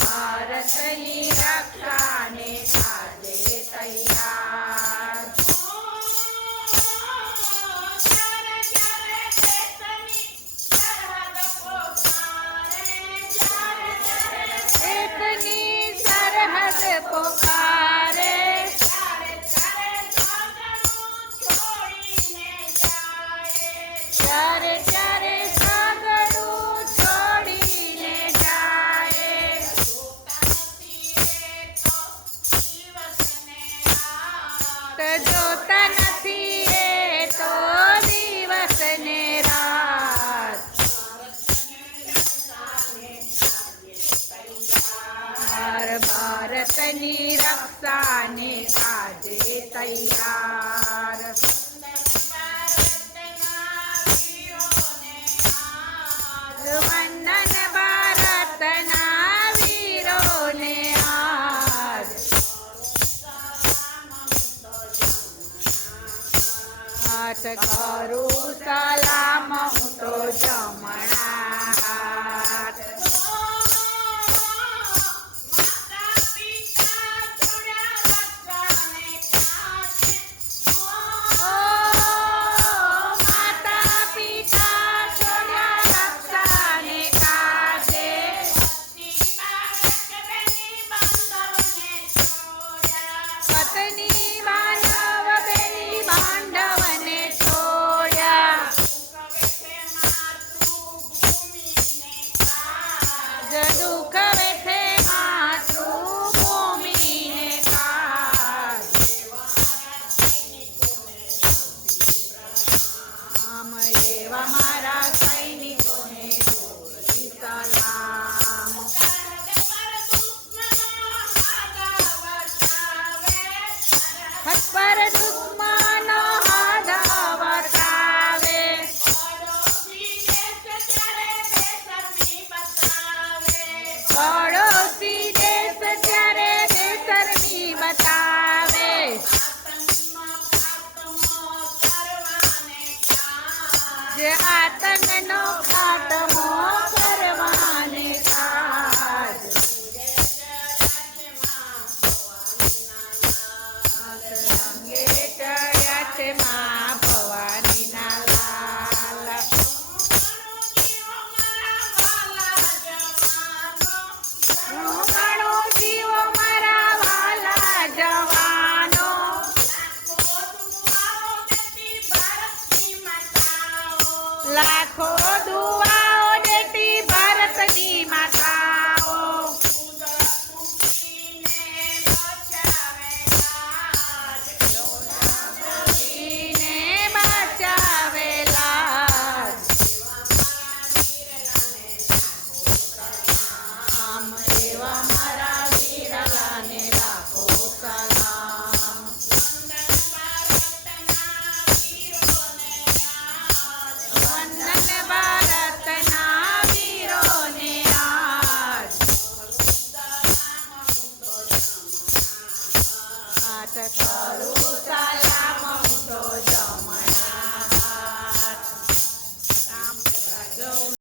ભારતની રક્ષાને કાજે તૈયાર. દેશની સરહદ પોકારે ચારે ચારે સાગરું છોડીને જાય. જોતા નથી એ તો દિવસ ને રાત. ભારતની રક્ષાને કાજે તૈયાર. વંદન ભારતના વીરોને આજ. હાથ કરું સલામ હું તો જમણા હાથ. માતા પિતા છોડ્યા રક્ષાને કાજે. પત્ની બાંધવ બેની બાંધવને છોડ્યા. દુઃખ વેઠે માતૃભૂમિને કાજ. આમ એવા મારા સૈનિકોને દોરથી સલામ. હથ પર દુશ્મનો હાથ બતાવે. પડોશી દેશ જ્યારે બેશરમી બતાવે. જે આતંકનો ખાતમો કરવાને કાજ. અંગે ચડ્યા છે માં ભવાનીના લાલ. ઘણો જીવો મારા વાલા જવાનો. લાખો દુઆઓ દેતી ભારતની માતાઓ. ને બચાવેલા. આમ એવા મારા વીરલાને રાખો સલામ. વંદન ભારતના વીરોને આજ. હાથ કરું સલામ.